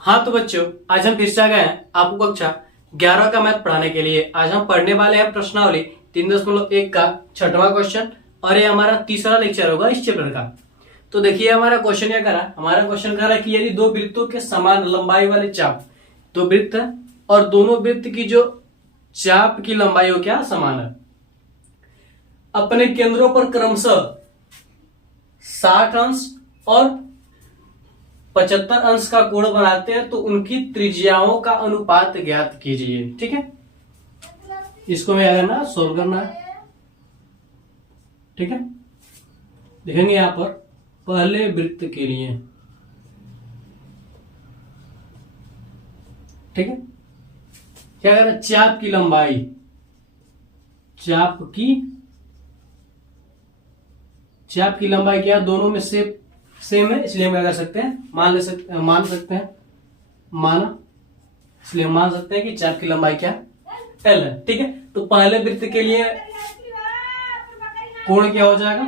हाँ तो बच्चों, आज हम फिर से आ गए हैं आपको कक्षा 11 का मैथ पढ़ाने के लिए। आज हम पढ़ने वाले हैं प्रश्नावली 3.1 का 6वां क्वेश्चन और ये हमारा तीसरा लेक्चर होगा इस चैप्टर का। तो देखिए हमारा क्वेश्चन क्या करा, हमारा क्वेश्चन करा कि यदि दो वृत्तों के समान लंबाई वाले चाप, दो वृत्त है और दोनों वृत्त की जो चाप की लंबाई हो क्या समान है, अपने केंद्रों पर क्रमशः 60 अंश और 75 अंश का कोण बनाते हैं तो उनकी त्रिज्याओं का अनुपात ज्ञात कीजिए। ठीक है, इसको क्या करना, सोल्व करना है। ठीक है, देखेंगे यहां पर पहले वृत्त के लिए। ठीक है, क्या करना, चाप की लंबाई, चाप की लंबाई क्या दोनों में से सेम है, इसलिए हम क्या कर सकते हैं, मान सकते हैं इसलिए हम मान सकते हैं कि चाप की लंबाई क्या एल है। ठीक है, तो पहले वृत्त के लिए कोण क्या हो जाएगा,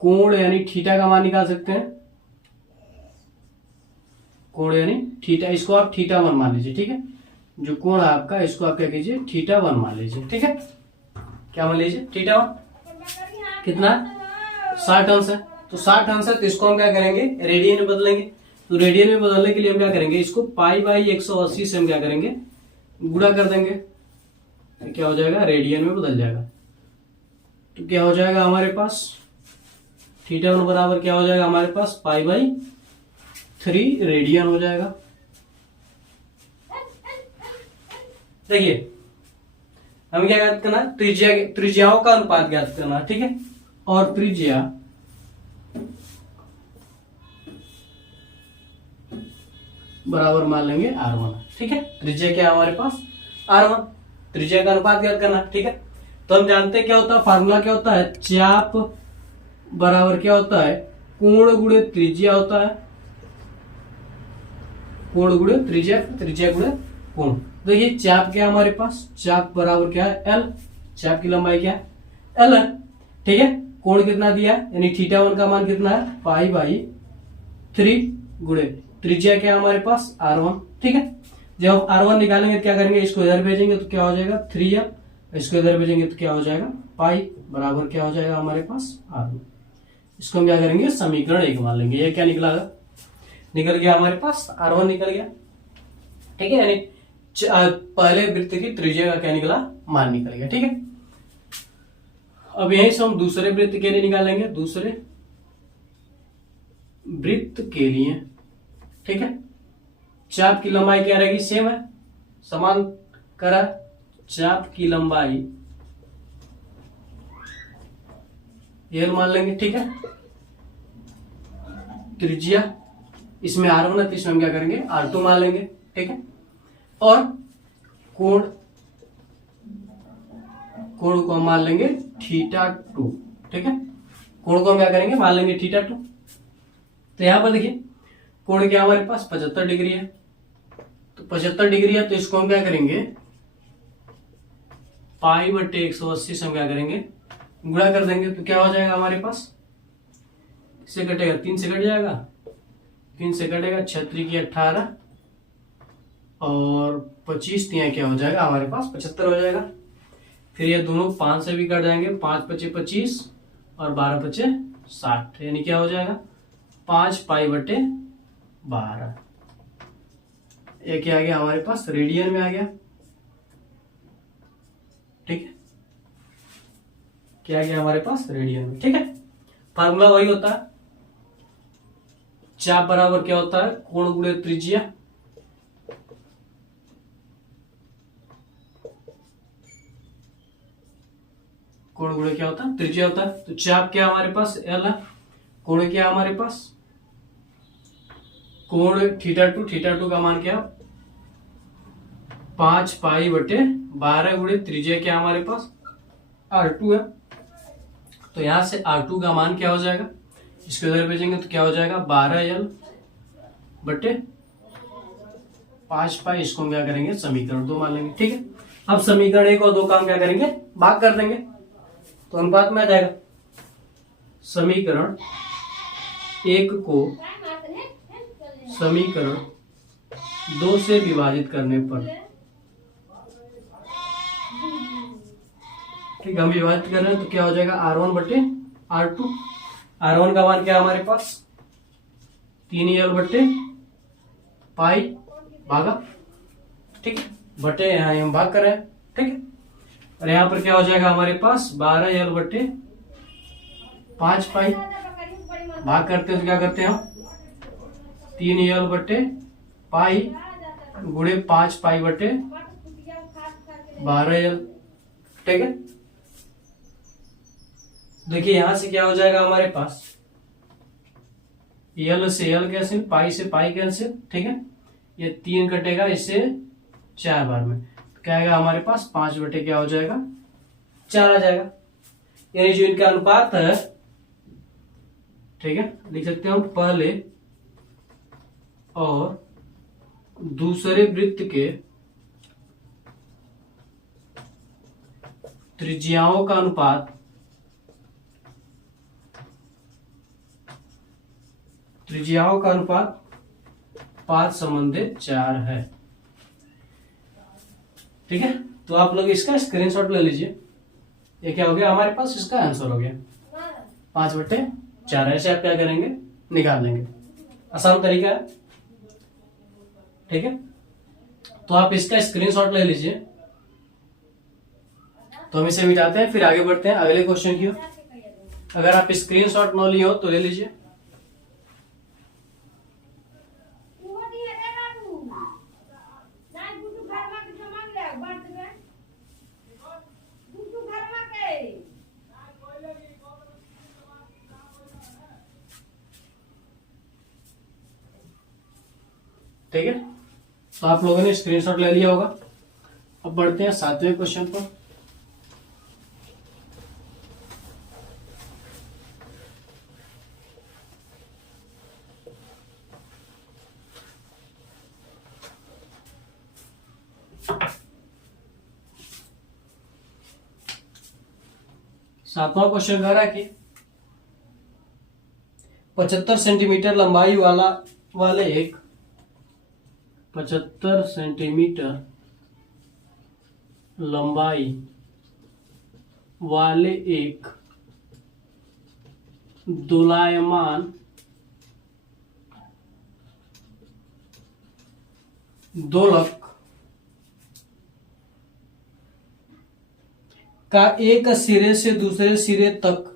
कोण यानी थीटा का मान निकाल सकते हैं, कोण यानी थीटा, इसको आप थीटा 1 मान लीजिए। ठीक है, जो कोण है आपका इसको आप क्या कीजिए, थीटा 1 मान लीजिए। ठीक है, क्या मान लीजिए, थीटा 1 कितना, 60 अंश है। तो 60 अंश है तो इसको हम क्या करेंगे, रेडियन में बदलेंगे। तो रेडियन में बदलने के लिए हम क्या करेंगे, इसको पाई/180 से हम क्या करेंगे, गुणा कर देंगे। तो क्या हो जाएगा, रेडियन में बदल जाएगा। तो क्या हो जाएगा हमारे पास, थीटा 1 बराबर क्या हो जाएगा हमारे पास, पाई/3 रेडियन हो जाएगा। देखिए हमें क्या ज्ञात करना है, त्रिज्याओं का अनुपात ज्ञात करना है। ठीक है, और त्रिज्या बराबर मान लेंगे R1। ठीक है, त्रिज्या क्या है हमारे पास, R1, त्रिज्या का अनुपात ज्ञात करना। ठीक है, तो हम जानते हैं क्या होता है, फार्मूला क्या होता है, चाप बराबर क्या होता है, कोण गुणे त्रिज्या होता है, कोण गुणे त्रिज्या, त्रिज्या गुणे कोण। देखिए चाप क्या है हमारे पास, चाप बराबर क्या है L, चाप की लंबाई क्या है L है। ठीक है, कोण कितना दिया यानी थीटा 1 का मान कितना है, पाई/3 गुणे त्रिज्या क्या है हमारे पास R1। ठीक है, जब हम R1 निकालेंगे तो क्या करेंगे, इसको इधर भेजेंगे तो क्या हो जाएगा 3L, इसको इधर भेजेंगे तो क्या हो जाएगा पाई बराबर क्या हो जाएगा हमारे पास R1। इसको हम क्या करेंगे, समीकरण 1 मान लेंगे। ये क्या निकला, निकल गया हमारे पास R1 निकल गया। ठीक है, यानी पहले वृत्त की त्रिज्या का क्या निकला, मान निकल गया। ठीक है, अब यहीं से हम दूसरे वृत्त के लिए निकालेंगे, दूसरे वृत्त के लिए। ठीक है, चाप की लंबाई क्या रहेगी, सेम है, समान करा, चाप की लंबाई ये मान लेंगे। ठीक है, त्रिज्या इसमें R1 है तो इसमें हम क्या करेंगे, R2 मान लेंगे। ठीक है, और कोण को हम मान लेंगे थीटा 2। ठीक है, कोण को हम क्या करेंगे, मान लेंगे थीटा 2। तो यहां पर देखिए कोण क्या हमारे पास 75 डिग्री है, तो 75 डिग्री है तो इसको हम क्या करेंगे, पाई/180 से हम क्या करेंगे, गुणा कर देंगे। तो क्या हो जाएगा हमारे पास, इससे कटेगा 3 से कट जाएगा, 3 से कटेगा 6 की 18 और 25 क्या हो जाएगा हमारे पास 75 हो जाएगा। फिर ये दोनों 5 से भी कट जाएंगे, 5×5 = 25 और 12×5 = 60, यानी क्या हो जाएगा 5 पाई/12। ये क्या आ गया हमारे पास, रेडियन में आ गया। ठीक है, क्या आ गया हमारे पास, रेडियन में। ठीक है, फार्मूला वही होता है, चाप बराबर क्या होता है, कोण गुणे त्रिज्या, कोण गुणे क्या होता है, त्रिज्या होता है। तो चाप क्या हमारे पास L है, कोण क्या हमारे पास, कोण थीटा 2 का मान क्या 5 पाई/12 गुणे त्रिज्या क्या हमारे पास R2 है। तो यहां से R2 का मान क्या हो जाएगा, इसको इधर भेजेंगे तो क्या हो जाएगा 12L/5 पाई, इसको हम क्या करेंगे, समीकरण 2 मान लेंगे। ठीक है, अब समीकरण 1 और 2 का हम क्या करेंगे, भाग कर देंगे तो अनुपात में आ जाएगा। समीकरण एक को समीकरण 2 से विभाजित करने पर, ठीक है, हम विभाजित कर रहे हैं तो क्या हो जाएगा R1 बटे R2। R1 का मान क्या है हमारे पास 3L बटे पाई भागा, ठीक है, बटे यहाँ हम भाग कर रहे हैं, ठीक है। और यहाँ पर क्या हो जाएगा हमारे पास 12L बटे 5 पाई, भाग करते हैं तो क्या करते हैं हम 3L बटे पाई गुणे 5 पाई बटे 12L, ठीक है। देखिए यहां से क्या हो जाएगा हमारे पास L से L कैंसिल, पाई से पाई कैंसिल, ठीक है, ये 3 कटेगा इससे 4 बार में, तो क्या आएगा हमारे पास 5 बटे क्या हो जाएगा 4 आ जाएगा। यानी जो इनका अनुपात है, ठीक है, लिख सकते हैं हम पहले और दूसरे वृत्त के त्रिज्याओं का अनुपात 5:4 है, ठीक है। तो आप लोग इसका स्क्रीनशॉट ले लीजिए। ये क्या हो गया हमारे पास, इसका आंसर हो गया 5/4। ऐसे आप क्या करेंगे, निकाल लेंगे, आसान तरीका है, ठीक है। तो आप इसका स्क्रीनशॉट ले लीजिए। तो हम इसे मिटाते हैं, फिर आगे बढ़ते हैं अगले क्वेश्चन की ओर। अगर आप स्क्रीनशॉट न लिए हो तो ले लीजिए। ठीक है, तो आप लोगों ने स्क्रीनशॉट ले लिया होगा। अब बढ़ते हैं 7वें क्वेश्चन पर। सातवां क्वेश्चन कह रहा है कि 75 सेंटीमीटर लंबाई वाले एक 75 सेंटीमीटर लंबाई वाले एक दोलायमान दोलक का एक सिरे से दूसरे सिरे तक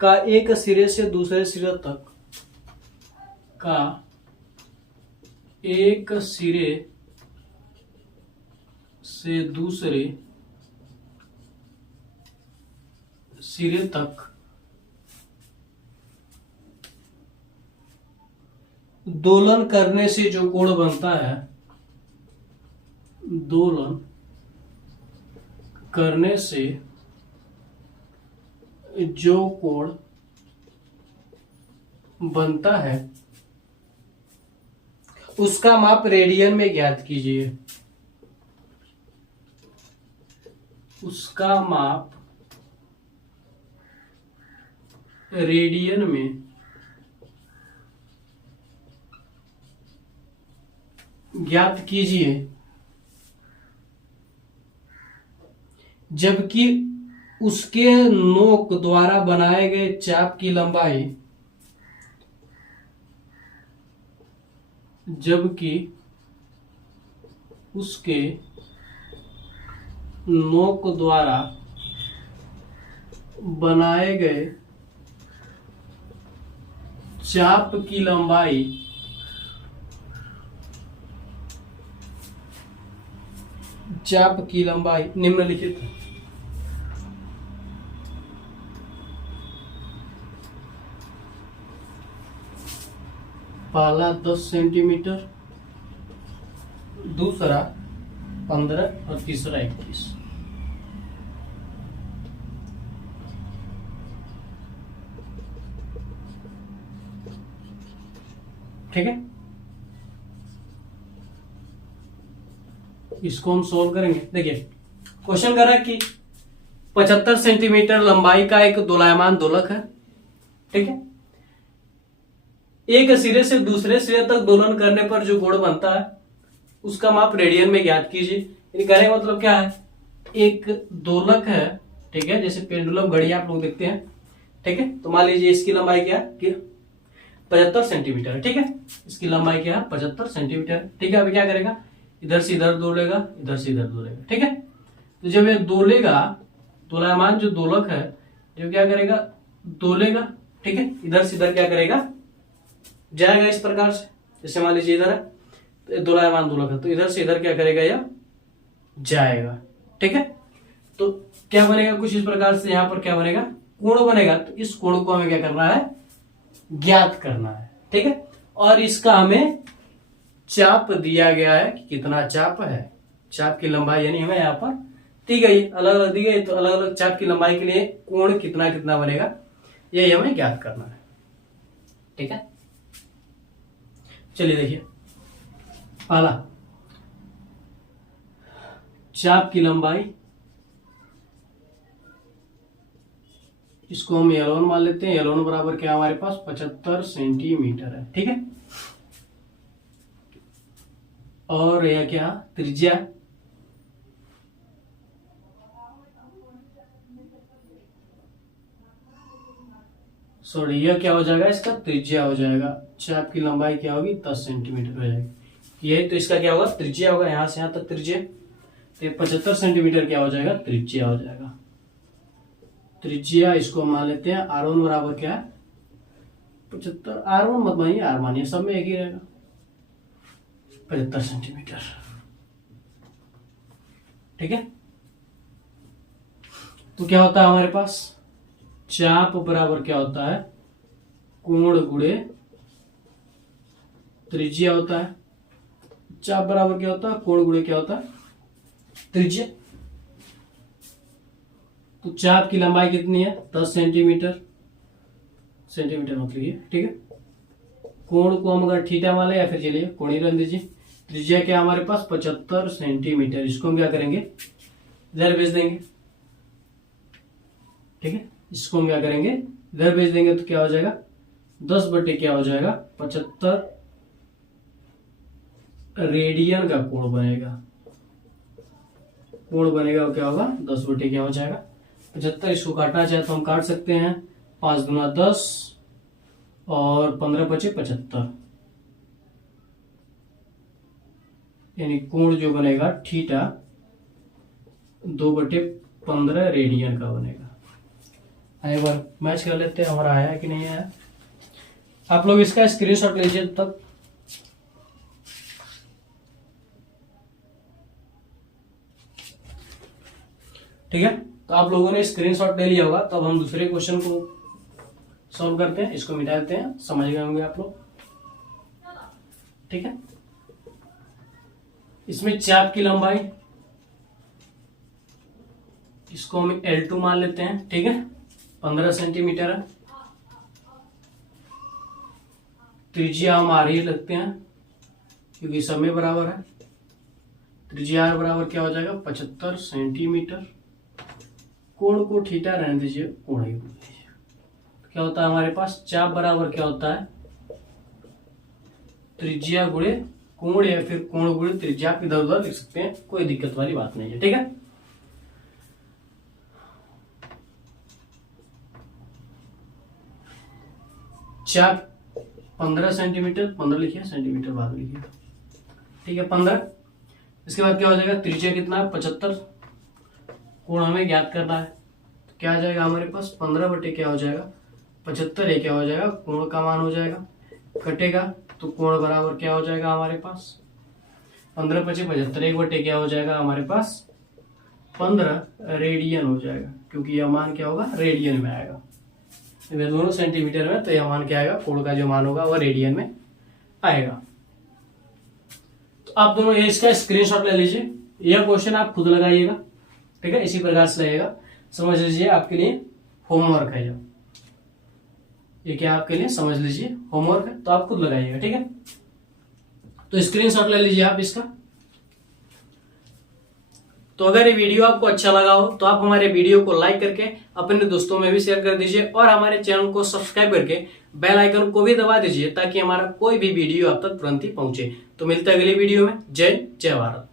का एक सिरे से दूसरे सिरे तक दोलन करने से जो कोण बनता है, दोलन करने से जो कोण बनता है उसका माप रेडियन में ज्ञात कीजिए। उसका माप रेडियन में ज्ञात कीजिए, जबकि उसके नोक द्वारा बनाए गए चाप की लंबाई, जबकि उसके नोक द्वारा बनाए गए चाप की लंबाई निम्नलिखित है। पहला 10 सेंटीमीटर, दूसरा 15 और तीसरा 21। ठीक है, इसको हम सोल्व करेंगे। देखिए क्वेश्चन कर रहा है कि 75 सेंटीमीटर लंबाई का एक दोलायमान दोलक है, ठीक है, एक सिरे से दूसरे सिरे तक दोलन करने पर जो कोण बनता है उसका माप रेडियन में ज्ञात कीजिए। यानी कहने का मतलब क्या है, एक दोलक है, ठीक है, जैसे पेंडुलम घड़ी आप लोग देखते हैं, ठीक है, तो मान लीजिए इसकी लंबाई क्या है कि 75 सेंटीमीटर है, ठीक है, इसकी लंबाई क्या है 75 सेंटीमीटर, ठीक है। अभी क्या करेगा, इधर से इधर दोलेगा, इधर से इधर दोलेगा, ठीक है। तो जब ये दोलेगा, दोलायमान जो दोलक है जो क्या करेगा, दोलेगा, ठीक है, इधर से इधर क्या करेगा, जाएगा इस प्रकार से। जैसे मान लीजिए इधर है तो दोलायमान दोलक है, तो इधर से इधर क्या करेगा, यह जाएगा, ठीक है। तो क्या बनेगा, कुछ इस प्रकार से यहाँ पर क्या बनेगा, कोण बनेगा। तो इस कोण को हमें क्या करना है, ज्ञात करना है, ठीक है। और इसका हमें चाप दिया गया है कि कितना चाप है, चाप की लंबाई यानी हमें यहाँ पर दी गई, अलग अलग दी गई, तो अलग अलग चाप की लंबाई के लिए कोण कितना कितना बनेगा यही हमें ज्ञात करना है, ठीक है। चलिए देखिए, पहला चाप की लंबाई, इसको हम L1 मान लेते हैं। L1 बराबर क्या हमारे पास 75 सेंटीमीटर है, ठीक है। और यह क्या, त्रिज्या, सॉरी यह क्या हो जाएगा, इसका त्रिज्या हो जाएगा। चाप की लंबाई क्या होगी, 10 सेंटीमीटर हो जाएगी। ये तो इसका क्या होगा, त्रिज्या होगा, यहां से यहां तक त्रिज्या। तो 75 सेंटीमीटर क्या हो जाएगा, त्रिज्या हो जाएगा। त्रिज्या इसको मान लेते हैं R1 बराबर क्या है 75, R1 मत मानिए, R मानिए, सब में एक ही रहेगा, 75 सेंटीमीटर, ठीक है। तो क्या होता है हमारे पास, चाप बराबर क्या होता है, कोण गुणे त्रिज्या होता है। चाप बराबर क्या होता है, कोण गुणे क्या होता है, त्रिज्या। तो चाप की लंबाई कितनी है, 10 सेंटीमीटर, सेंटीमीटर मत लीजिए, ठीक है। कोण को हम अगर थीटा मान ले या फिर चलिए कोण ही रख दीजिए। त्रिज्या क्या हमारे पास 75 सेंटीमीटर, इसको हम क्या करेंगे, इधर भेज देंगे, ठीक है। इसको हम क्या करेंगे, इधर भेज देंगे, तो क्या हो जाएगा 10 बटे क्या हो जाएगा 75 रेडियन का कोण बनेगा। कोण बनेगा वो क्या होगा 10 बटे क्या हो जाएगा 75। इसको काटना चाहे तो हम काट सकते हैं, 5 दूना 10 और 15 बचे 75, यानी कोण जो बनेगा थीटा 2/15 रेडियन का बनेगा। एक बार मैच कर लेते हैं, हमारा आया कि नहीं आया। आप लोग इसका स्क्रीनशॉट लीजिए तब, ठीक है। तो आप लोगों ने स्क्रीनशॉट ले लिया होगा, तो अब हम दूसरे क्वेश्चन को सॉल्व करते हैं। इसको मिटा देते हैं, समझ गए होंगे आप लोग, ठीक है। इसमें चाप की लंबाई, इसको हम L2 मान लेते हैं, ठीक है, 15 सेंटीमीटर है। त्रिज्या हम R ही लगते हैं क्योंकि सब में बराबर है। त्रिज्या R बराबर क्या हो जाएगा 75 सेंटीमीटर। कोण को थीटा रहने दीजिए, कोण ही बोल दीजिए। क्या होता है हमारे पास, चाप बराबर क्या होता है त्रिज्या गुणे कोण या फिर कोण गुणे त्रिज्या, आप इधर उधर लिख सकते हैं, कोई दिक्कत वाली बात नहीं है, ठीक है। चाप 15 सेंटीमीटर, 15 लिखिए, सेंटीमीटर बाद में लिखिए, ठीक है 15। इसके बाद क्या हो जाएगा, त्रिज्या कितना 75, कोण हमें ज्ञात करना है, तो क्या आ जाएगा हमारे पास 15 बटे क्या हो जाएगा 75, ये क्या हो जाएगा कोण का मान हो जाएगा, कटेगा तो कोण बराबर क्या हो जाएगा हमारे पास 15 बचे 75, 1 बटे क्या हो जाएगा हमारे पास 15 रेडियन हो जाएगा, क्योंकि यह मान क्या होगा रेडियन में आएगा। दोनों सेंटीमीटर में, तो यह मान क्या आएगा, कोण का जो मान होगा वह रेडियन में आएगा। तो आप दोनों ये इसका स्क्रीनशॉट ले लीजिए, यह क्वेश्चन आप खुद लगाइएगा, ठीक है, इसी प्रकार से लगेगा, समझ लीजिए, आपके लिए होमवर्क है ये क्या आपके लिए समझ लीजिए होमवर्क है, तो आप खुद लगाइएगा, ठीक है। तो स्क्रीनशॉट ले लीजिए आप इसका। तो अगर ये वीडियो आपको अच्छा लगा हो तो आप हमारे वीडियो को लाइक करके अपने दोस्तों में भी शेयर कर दीजिए और हमारे चैनल को सब्सक्राइब करके बेल आइकन को भी दबा दीजिए ताकि हमारा कोई भी वीडियो आप तक तुरंत ही पहुंचे। तो मिलते हैं अगली वीडियो में। जय जय भारत।